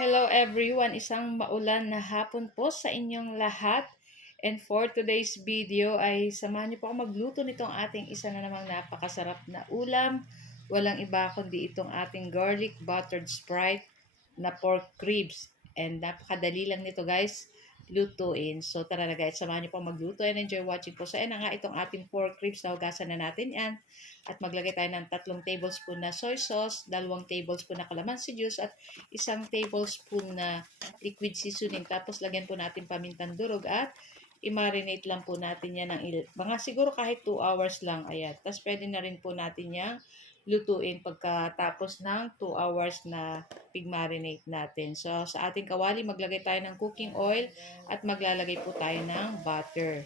Hello everyone, isang maulan na hapon po sa inyong lahat. And for today's video ay samahan niyo po ako magluto nitong ating isa na namang napakasarap na ulam. Walang iba kundi itong ating garlic buttered Sprite na pork ribs. And napakadali lang nito guys, lutuin. So tara na guys, samahan niyo po magluto and enjoy watching po. So ayan na nga itong ating pork ribs, nahugasan na natin yan. At maglagay tayo ng 3 tablespoon na soy sauce, 2 tablespoon na calamansi juice, at 1 tablespoon na liquid seasoning. Tapos lagyan po natin pamintang durog at i-marinate lang po natin yan ng mga siguro kahit 2 hours lang. Ayan. Tapos pwede na rin po natin yung lutuin pagkatapos ng 2 hours na pig-marinate natin. So sa ating kawali, maglagay tayo ng cooking oil at maglalagay po tayo ng butter.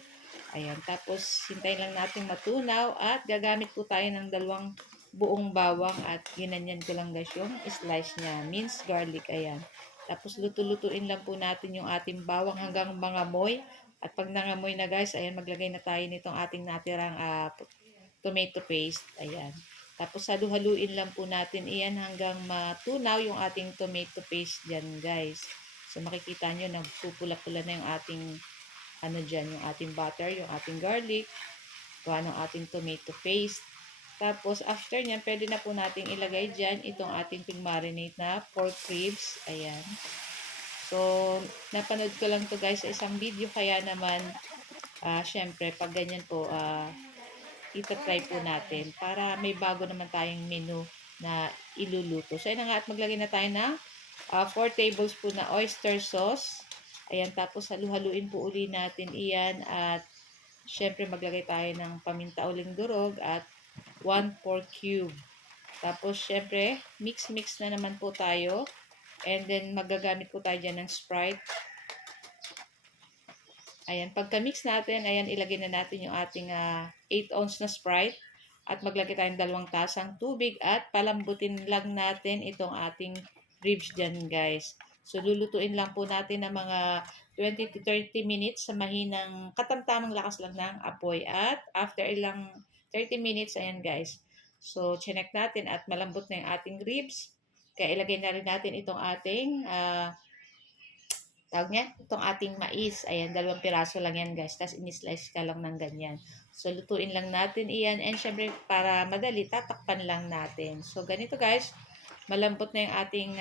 Ayan, tapos hintayin lang natin matunaw at gagamit po tayo ng 2 buong bawang at ginanyan ko lang guys yung slice niya, minced garlic, ayan. Tapos luto-lutuin lang po natin yung ating bawang hanggang mangamoy. At pag nangamoy na guys, ayan, maglagay na tayo nitong ating natirang tomato paste, ayan. Tapos halu-haluin lang po natin iyan hanggang matunaw yung ating tomato paste dyan guys. So makikita nyo, nagpupula-pula na yung ating dyan, yung ating butter, yung ating garlic, gawa ng ating tomato paste. Tapos, after nyan, pwede na po nating ilagay dyan itong ating pig-marinate na pork ribs. Ayan. So, napanood ko lang to guys sa isang video, kaya naman, syempre, pag ganyan po, itatry po natin para may bago naman tayong menu na iluluto. So, ayan nga, at maglagay na tayo ng 4 tablespoon na oyster sauce. Ayan, tapos halu-haluin po uli natin iyan at syempre maglagay tayo ng paminta uling durog at 1 pork cube. Tapos syempre, mix-mix na naman po tayo. And then magagamit po tayo dyan ng Sprite. Ayan, pagka-mix natin, ayan, ilagay na natin yung ating 8 ounce na Sprite. At maglagay tayo ng 2 tasang tubig at palambutin lang natin itong ating ribs dyan guys. So lulutuin lang po natin ng mga 20 to 30 minutes sa mahinang katamtamang lakas lang ng apoy. At after ilang 30 minutes, ayan guys. So chinek natin at malambot na yung ating ribs. Kaya ilagay na rin natin itong ating tawag niya, itong ating mais. Ayan, 2 piraso lang yan guys. Tapos in-slice ka lang ng ganyan. So, lutuin lang natin iyan. And syempre, para madali, tatakpan lang natin. So, ganito guys. Malambot na yung ating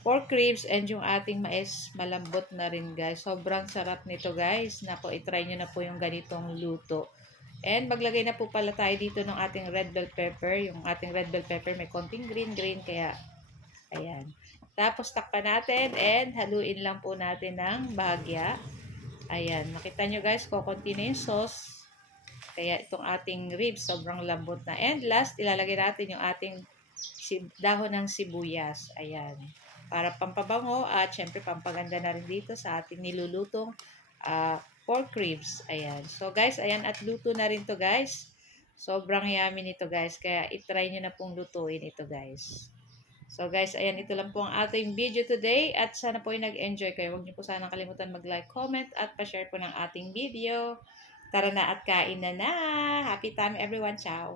pork ribs and yung ating mais malambot na rin guys. Sobrang sarap nito guys. Nako, itry nyo na po yung ganitong luto. And maglagay na po pala tayo dito ng ating red bell pepper. Yung ating red bell pepper may konting green kaya ayan. Tapos takpan natin and haluin lang po natin ng bahagya. Ayan, makita nyo guys, kukunti na yung sauce. Kaya itong ating ribs sobrang lambot na. And last, ilalagay natin yung ating dahon ng sibuyas. Ayan. Para pampabango at syempre pampaganda na rin dito sa ating nilulutong pork ribs. Ayan. So guys, ayan at luto na rin to guys. Sobrang yummy nito guys. Kaya itry nyo na pong lutuin ito guys. So guys, ayan, ito lang po ang ating video today at sana po ay nag-enjoy kayo. Huwag niyo po sana kalimutan mag-like, comment at pa-share po ng ating video. Tara na at kain na na! Happy time everyone! Ciao!